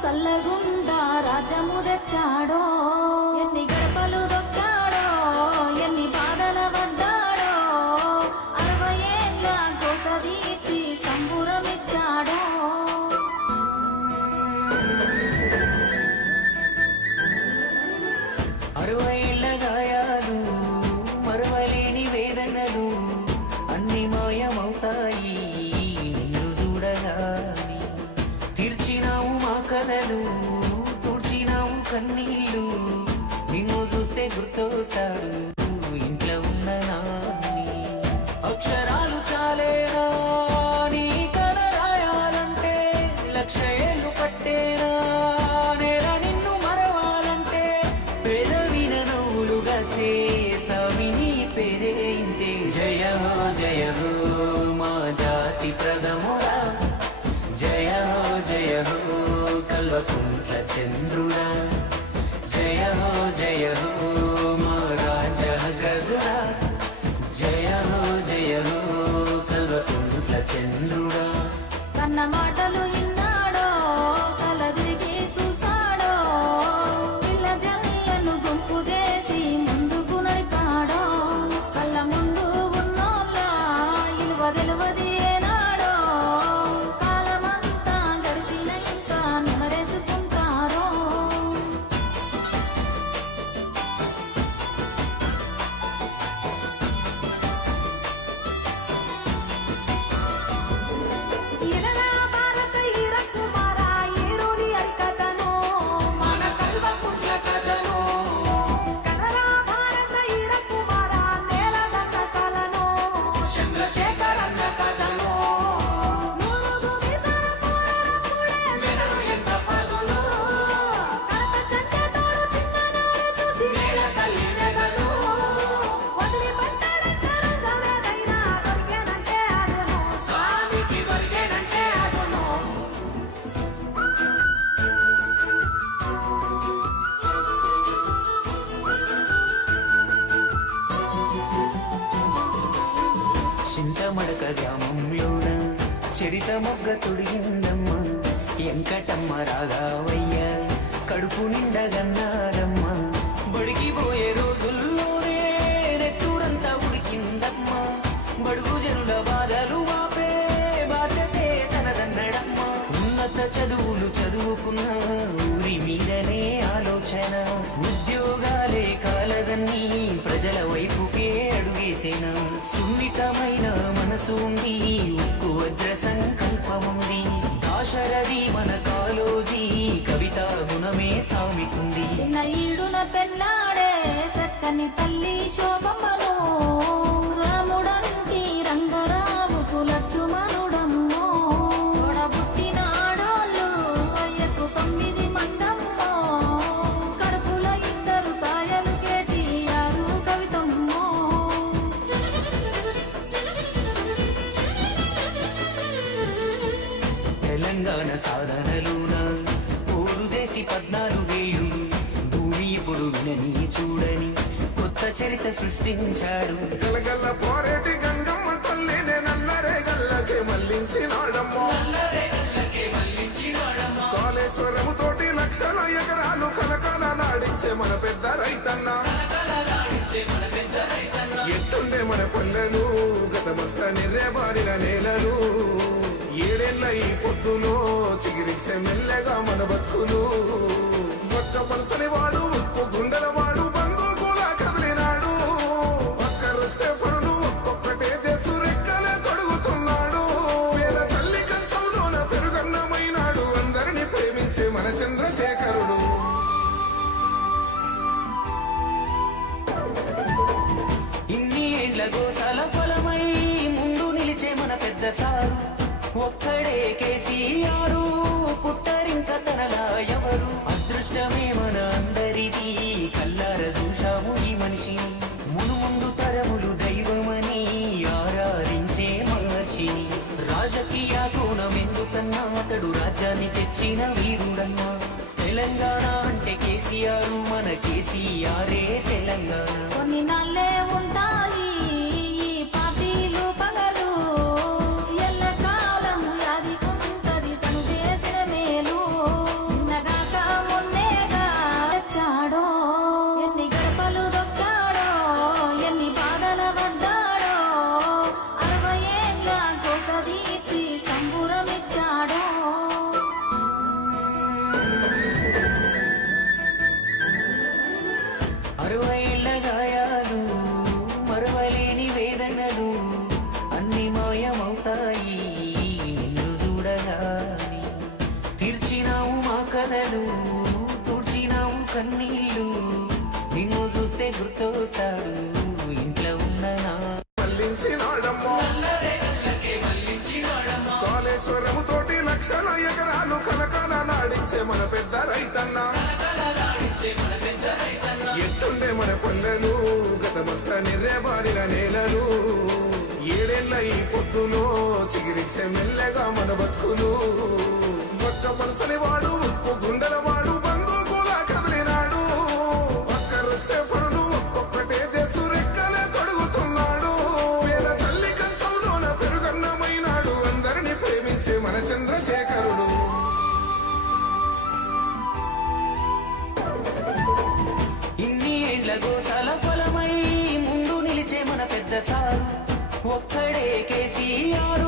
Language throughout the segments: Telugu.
సల్లగుండా రాజ్యము తెచ్చాడో ఎన్ని గడపలు దొక్కాడో ఎన్ని బాధల వద్దాడో 60 ఏళ్ళ కోసదీర్చి సంబురమిచ్చాడో 60 ఏళ్ళ గాయాలు మరవలేని వేదనలు అన్ని మాయమవుతాయి నిన్ను చూడగాని తీర్చినావు మా కలలు తుడిచినావు కన్నీళ్ళు నిన్ను చూస్తే గుర్తొస్తాడు ఇంట్లో ఉన్న నాని అక్షరాలు చాలేనా నీ కథ రాయాలంటే 1,00,000 ఏళ్ళు పట్టేనా నేల నిన్ను మరవాలంటే పెదవిన నవ్వులుగా సేసామి నీ పేరే ఇంతే జయ హో జయ హో మా జాతి ప్రథముడా జయ హో కల్వకుంట్ల చంద్రుడా జయ హో మా రాజగజుడా జయ హో కల్వకుంట్ల చంద్రుడా కన్న మాటలు ఇన్నాడో తలదిరిగి చూసాడో పిల్ల జల్లను గుంపు చేసి ముందుకు నడిపాడో కళ్ళ ముందు ఉన్నోళ్ళ ఇలువ తెలువది ఏనాడో కాలమంతా గడిసిన ఇంకా నెమరేసుకుంటారో ఇరగా భారత ఈరకుమార ఏరోని ఐకతను మన కల్వకుంట్ల కథను కనరా భారత ఈరకుమార నేలగన్న కలను చంద్రశేఖరన్న కథను నూరు విసర పోరప్పుడే మెదడు ఎంత పదును కరత చంద్రతోడు చిన్ననాడు చూసి నేల తల్లి వెదను వదిలి పట్టాడంట రంగమేదైనా దొరికేనంటే అదును స్వామికి దొరికేనంటే అదును చింతమడక గ్రామంలోన చరిత మొగ్గ తొడిగిందమ్మ ఎంకటమ్మ రాగావయ్య కడుపు నిండగన్నారమ్మ బడికి పోయే రోజుల్లోనే నెత్తూరంతా ఉడికిందమ్మ బడుగు జనుల బాధలు వాపే బాధ్యతే తనదన్నడమ్మ ఉన్నత చదువులు చదువుకున్న ఊరి మీదనే ఆలోచన ఉద్యోగాలే కాలదన్నీ ప్రజల వైపుకే అడుగేసేనా సున్నితమైన మనసు ఉంది ఉక్కు వజ్ర సంకల్పముంది దాశరథి మన కాలోజీ కవితా గుణమే సామికుంది చిన్న ఈడున పెన్నాడే సక్కని తల్లి శోభమ్మను రాముడంటి రంగరాముకు లక్ష్మణుడమ్మో తోడబుట్టిన ఆడోళ్ళు అయ్యకు 9 మందమ్మో కడుపుల 2 కాయలు కేటీఆర్ కవితమ్మో తెలంగాణ సాధనలోన పోరు చేసి 14 ఏళ్ళు భూమి ఇప్పుడు వినని చూడని కొత్త చరిత్ర సృష్టించాడు గలగల్ల పోరేటి గంగమ్మ తల్లినే నన్నరే గల్లకే మళ్ళించినాడమ్మో కాళేశ్వరము తోటి 1,00,000 ఎకరాలు కలకాల నాడించే మన పెద్ద రైతన్న ఎట్టుండే మన పల్లెలు గతమంత నిర్రేబారిన నేలలు 7 ఏళ్ల ఈ పొద్దులో చిగిరించే మెల్లగా మన బతుకులు ఒక్క పలసని వాడు ఉప్పు గుండెల వాడు బంధువులా కదిలినాడు ఒక్కరొచ్చే పనులు ఒక్కొక్కటే చేస్తూ రెక్కలే తొడుగుతున్నాడు వేల తల్లి కంచంలోన పెరుగన్నమైనాడు అందరిని ప్రేమించే మన చంద్రశేఖరుడు ఇన్ని ఏండ్ల గోసాల ఫలమై ముందు నిలిచే మన పెద్ద సారు ఒక్కడే కేసీఆర్ పుట్టరింక తనలా ఎవరు అదృష్టమే మన అందరిది కల్లార చూశాము ఈ మనిషిని మునుముందు తరములు దైవమని ఆరాధించే మహర్షిని రాజకీయ కోణం ఎందుకన్నా అతడు రాజ్యాన్ని తెచ్చిన వీరుడన్నా తెలంగాణ అంటే కేసీఆర్ మన కేసీఆరే తెలంగాణ కొన్ని నాళ్ళే ఉంటాయి ఈ పార్టీలు పగలు ఎల్లకాలం యాదికుంటది తను చేసిన మేలు నిన్న కనలు తుడిచినావు కన్నీళ్ళు నిన్ను చూస్తే గుర్తొస్తాడు ఇంట్లో ఉన్న నా మళ్ళించినాడమ్మా కాళేశ్వరము తోటి లక్షల ఎకరాలు కలకాల నాడించే మన పెద్ద రైతన్న ఎత్తుండే మన పల్లెలు గతమంతా నిర్రేబారిన నేలలు ఏడేళ్ల ఈ పొద్దులో చిగిరిచ్చే మెల్లగా మన బతుకులు ఒక్క పలసని వాడు ఉప్పు గుండెల వాడు బంధువులా కదిలినాడు ఒక్కరొచ్చే పనులు ఒక్కొక్కటే చేస్తూ రెక్కలే తొడుగుతున్నాడు వేల తల్లి కంచంలోన పెరుగన్నమైనాడు అందరినీ ప్రేమించే మన చంద్రశేఖరుడు ఇన్ని ఏండ్ల గోసాల ఫలమై ముందు నిలిచే మన పెద్ద సారు ఒక్కడే కేసీఆర్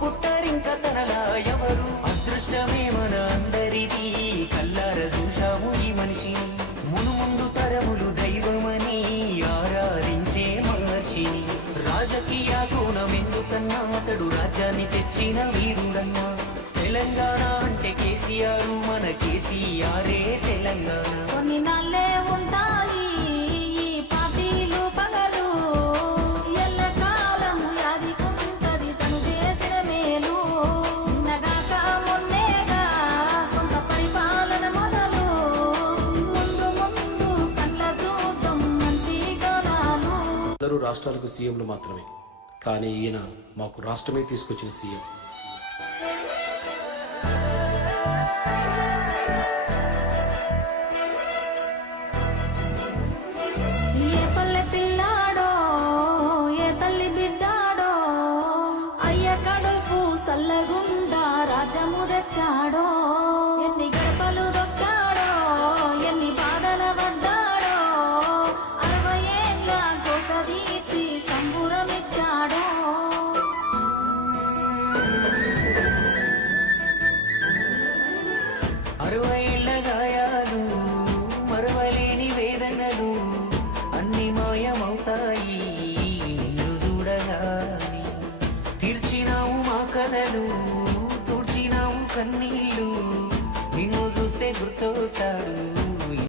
పుట్టరింక తనలా ఎవరు అదృష్టమే మన అందరిది కల్లార చూశాము ఈ మనిషిని మునుముందు తరములు దైవమని ఆరాధించే మహర్షిని రాజకీయ కోణం ఎందుకన్నా అతడు రాజ్యాన్ని తెచ్చిన వీరుడన్నా తెలంగాణ అంటే కేసీఆర్ మన కేసీఆరే తెలంగాణ కొన్ని నాళ్ళే ఉంటాయి ఈ పార్టీలు పగలు ఎల్లకాలము యాదికుంటది తను చేసిన మేలు నిన్నగాక మొన్నేగా సొంత పరిపాలన మొదలు ముందు ముందు కళ్ళ చూద్దాం మంచి కాలాలు. అందరూ రాష్ట్రాలకు సీఎంలు మాత్రమే, కానీ ఈయన మాకు రాష్ట్రమే తీసుకొచ్చిన సీఎం. ఏ పల్లె పిల్లాడో ఏ తల్లి బిడ్డాడో అయ్య కడుపు సల్లగుండా రాజ్యము తెచ్చాడో ఎన్ని గడపలు దొక్కాడో ఎన్ని బాధల పడ్డాడో 60 ఏళ్ళ కోస తీర్చి సంబురమిచ్చాడో. 60 ఏళ్ల గాయాలు మరవలేని వేదనలు అన్ని మాయమవుతాయి నిన్ను చూడగాని తీర్చినావు మా కలలు తుడిచినావు కన్నీళ్ళు నిన్ను చూస్తే గుర్తొస్తాడు